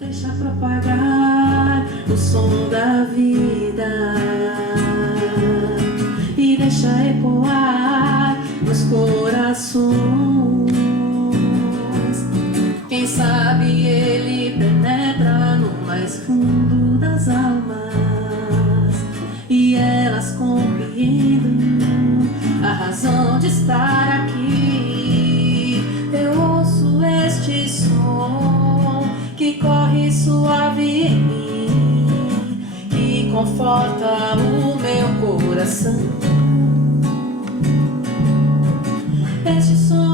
Deixa propagar o som da vida e deixa ecoar nos corações. Quem sabe ele penetra no mais fundo das almas e elas compreendem a razão de estar aqui. Eu ouço este som que corre suave em mim, que conforta o meu coração. Este som